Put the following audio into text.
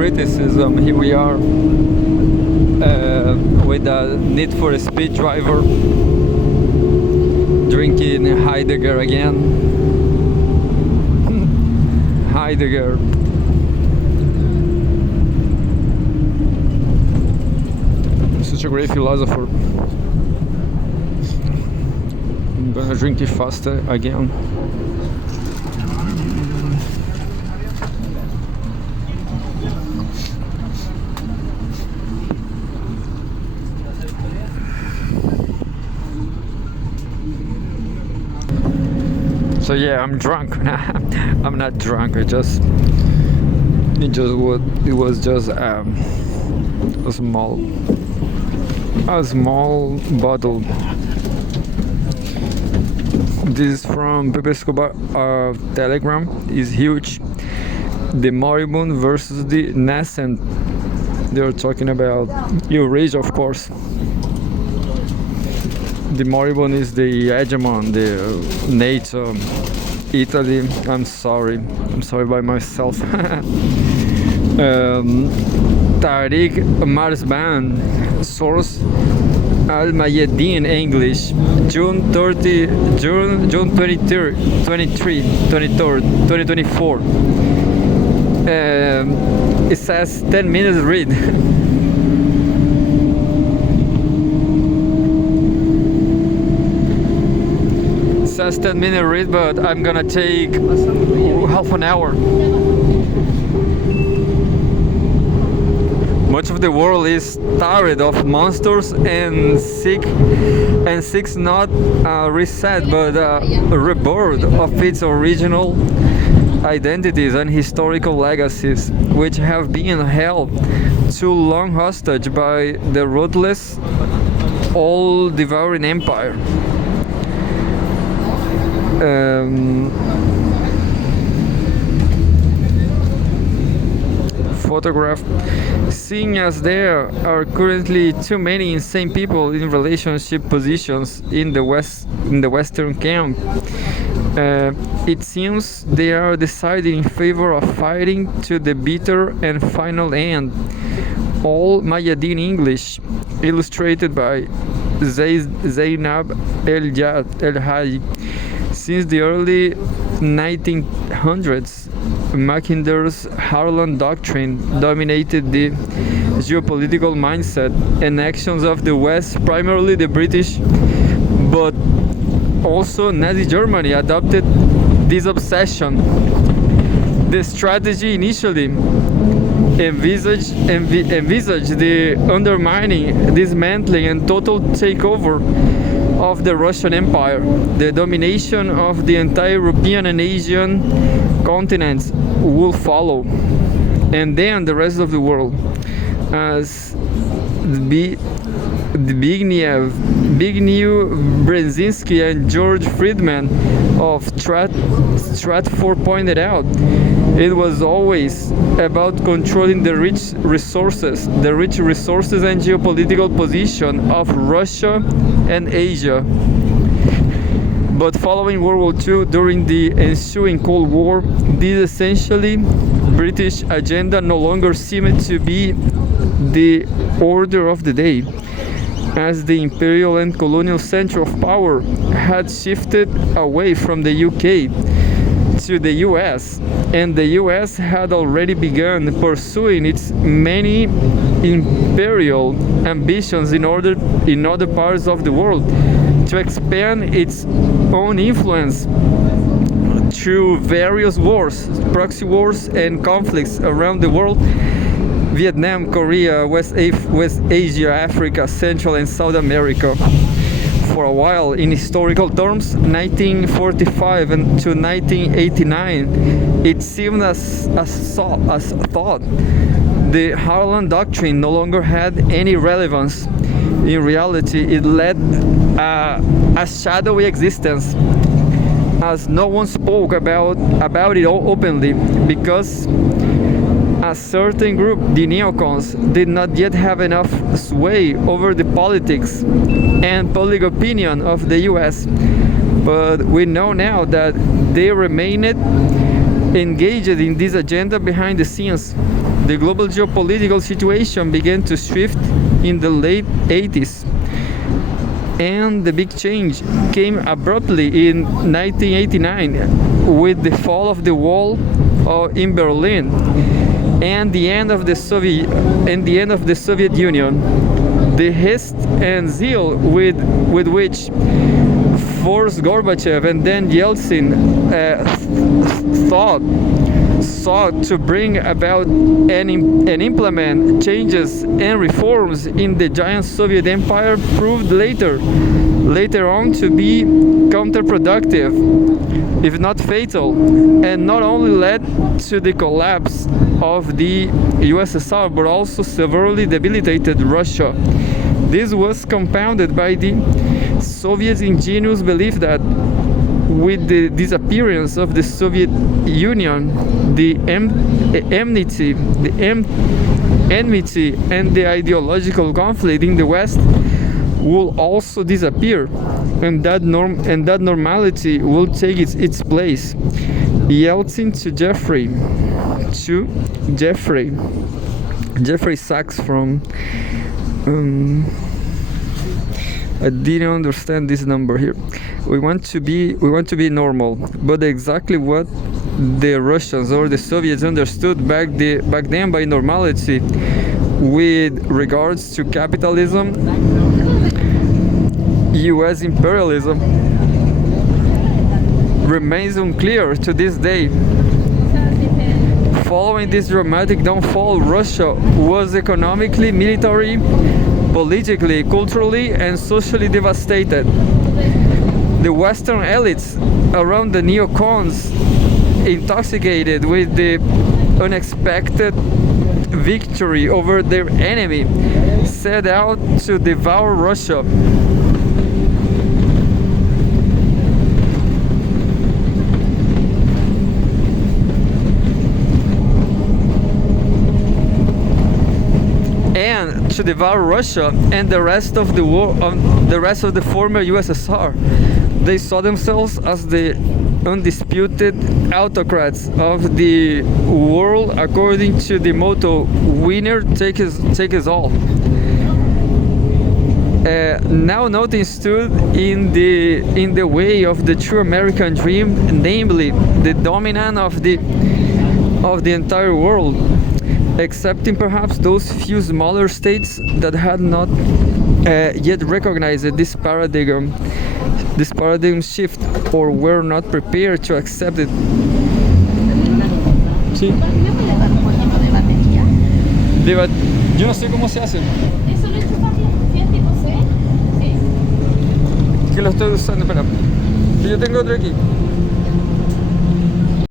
criticism. Here we are with a Need for Speed driver drinking Heidegger again. Heidegger. Such a great philosopher. I'm gonna drink it faster again. So yeah, I'm drunk. I'm not drunk. It was just a small bottle. This is from Pepe Escobar Telegram. Is huge. The moribund versus the nascent. They're talking about Eurasia, of course. The moribund is the hegemon, the NATO, Italy. I'm sorry by myself. Tariq Marsban, source Al Mayadeen, English, June 23rd, 2024. It says 10 minutes read. Says 10-minute read, but I'm gonna take half an hour. Much of the world is tired of monsters and seeks not a reset but a rebirth of its original identities and historical legacies, which have been held too long hostage by the ruthless, all-devouring empire. Photograph. Seeing as there are currently too many insane people in relationship positions in the Western camp, it seems they are deciding in favor of fighting to the bitter and final end. All Mayadeen, English, illustrated by Zainab El-Haji. Since the early 1900s, Macinder's Harlan Doctrine dominated the geopolitical mindset and actions of the West, primarily the British, but also Nazi Germany adopted this obsession. The strategy initially envisaged the undermining, dismantling, and total takeover of the Russian Empire, the domination of the entire European and Asian continents will follow, and then the rest of the world, as Zbigniew Brzezinski and George Friedman of Stratford pointed out. It was always about controlling the rich resources and geopolitical position of Russia and Asia. But following World War II, during the ensuing Cold War, this essentially British agenda no longer seemed to be the order of the day, as the imperial and colonial center of power had shifted away from the UK to the US, and the US had already begun pursuing its many imperial ambitions in other parts of the world to expand its own influence through various wars, proxy wars, and conflicts around the world. Vietnam, Korea, West Asia, Africa, Central and South America. For a while, in historical terms, 1945 to 1989, it seemed as thought the Harlan Doctrine no longer had any relevance. In reality, it led a shadowy existence, as no one spoke about it openly, because a certain group, the neocons, did not yet have enough sway over the politics and public opinion of the US. But we know now that they remained engaged in this agenda behind the scenes. The global geopolitical situation began to shift in the late 80s, and the big change came abruptly in 1989 with the fall of the wall in Berlin and the end of the Soviet Union. The haste and zeal with which first Gorbachev and then Yeltsin sought to bring about and implement changes and reforms in the giant Soviet empire proved later on to be counterproductive, if not fatal, and not only led to the collapse of the USSR but also severely debilitated Russia. This was compounded by the Soviets' ingenious belief that with the disappearance of the Soviet Union, the enmity and the ideological conflict in the West will also disappear, and that normality will take its place. Yeltsin to Jeffrey Sachs from I didn't understand this number here. We want to be normal, but exactly what the Russians or the Soviets understood back then by normality with regards to capitalism, US imperialism, remains unclear to this day. Following this dramatic downfall, Russia was economically, militarily, politically, culturally, and socially devastated. The Western elites around the neocons, intoxicated with the unexpected victory over their enemy, set out to devour Russia. To devour Russia and the rest of the former USSR. They saw themselves as the undisputed autocrats of the world, according to the motto "Winner take us all." Now nothing stood in the way of the true American dream, namely the dominance of the entire world, excepting perhaps those few smaller states that had not yet recognized this paradigm shift or were not prepared to accept it. Sí. Yo no sé cómo se hace. Eso lo enchufas bien tipo C. Sí. Que lo estoy usando, espera. Yo tengo otro aquí.